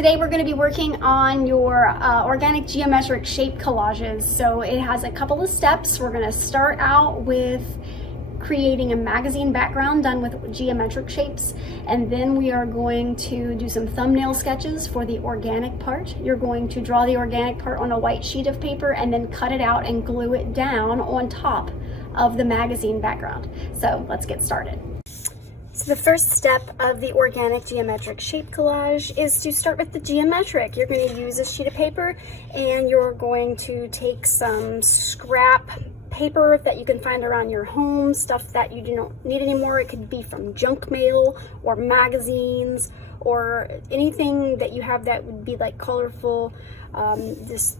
Today we're going to be working on your organic geometric shape collages. So it has a couple of steps. We're going to start out with creating a magazine background done with geometric shapes, and then we are going to do some thumbnail sketches for the organic part. You're going to draw the organic part on a white sheet of paper and then cut it out and glue it down on top of the magazine background. So let's get started. So the first step of the organic geometric shape collage is to start with the geometric. You're going to use a sheet of paper and you're going to take some scrap paper that you can find around your home, stuff that you do not need anymore. It could be from junk mail or magazines or anything that you have that would be like colorful, this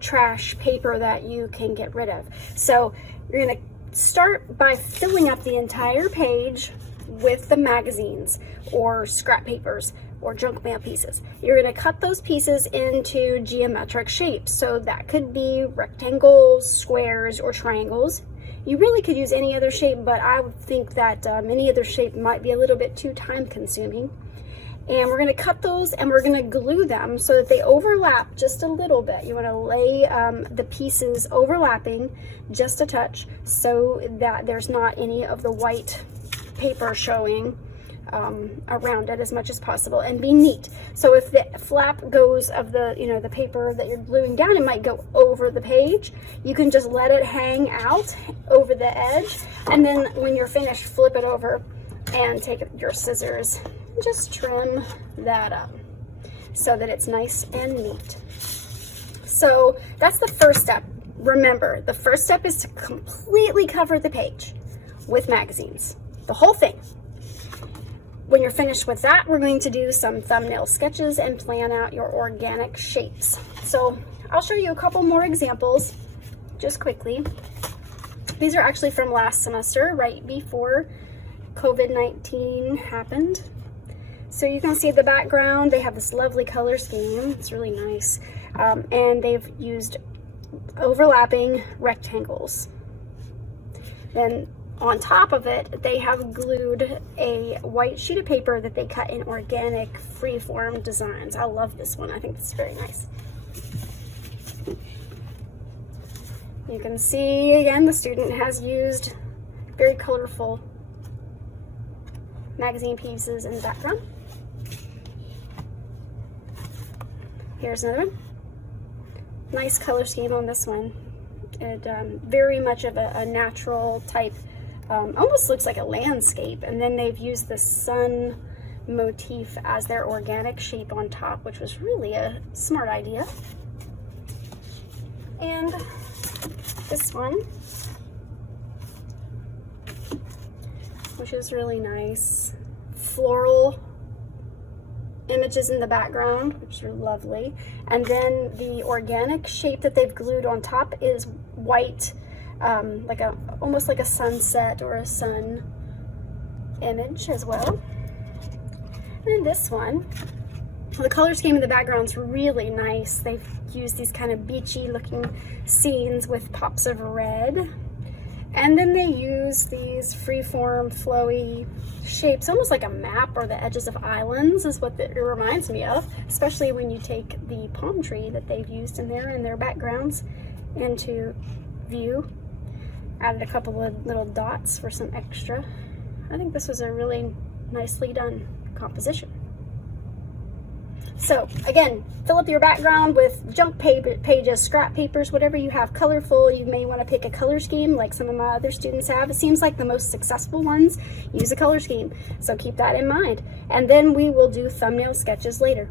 trash paper that you can get rid of. So you're going to start by filling up the entire page with the magazines or scrap papers or junk mail pieces. You're going to cut those pieces into geometric shapes. So that could be rectangles, squares, or triangles. You really could use any other shape, but I would think that any other shape might be a little bit too time consuming. And we're going to cut those and we're going to glue them so that they overlap just a little bit. You want to lay the pieces overlapping just a touch so that there's not any of the white paper showing around it as much as possible, and be neat. So if the flap goes of the the paper that you're gluing down, it might go over the page. You can just let it hang out over the edge, and then when you're finished, flip it over and take your scissors and just trim that up so that it's nice and neat. So that's the first step. Remember, the first step is to completely cover the page with magazines. The whole thing. When you're finished with that, we're going to do some thumbnail sketches and plan out your organic shapes. So I'll show you a couple more examples just quickly. These are actually from last semester, right before COVID-19 happened. So you can see the background, they have this lovely color scheme. It's really nice. And they've used overlapping rectangles. Then on top of it, they have glued a white sheet of paper that they cut in organic freeform designs. I love this one. I think it's very nice. You can see, again, the student has used very colorful magazine pieces in the background. Here's another one. Nice color scheme on this one. It very much of a natural type. Almost looks like a landscape, and then they've used the sun motif as their organic shape on top, which was really a smart idea. And this one, which is really nice, floral images in the background, which are lovely, and then the organic shape that they've glued on top is white, like almost like a sunset or a sun image as well. And then this one, the color scheme in the background is really nice. They've used these kind of beachy looking scenes with pops of red, and then they use these freeform flowy shapes, almost like a map or the edges of islands is what it reminds me of, especially when you take the palm tree that they've used in there in their backgrounds into view. Added a couple of little dots for some extra. I think this was a really nicely done composition. So again, fill up your background with junk pages, scrap papers, whatever you have colorful. You may want to pick a color scheme like some of my other students have. It seems like the most successful ones use a color scheme, so keep that in mind. And then we will do thumbnail sketches later.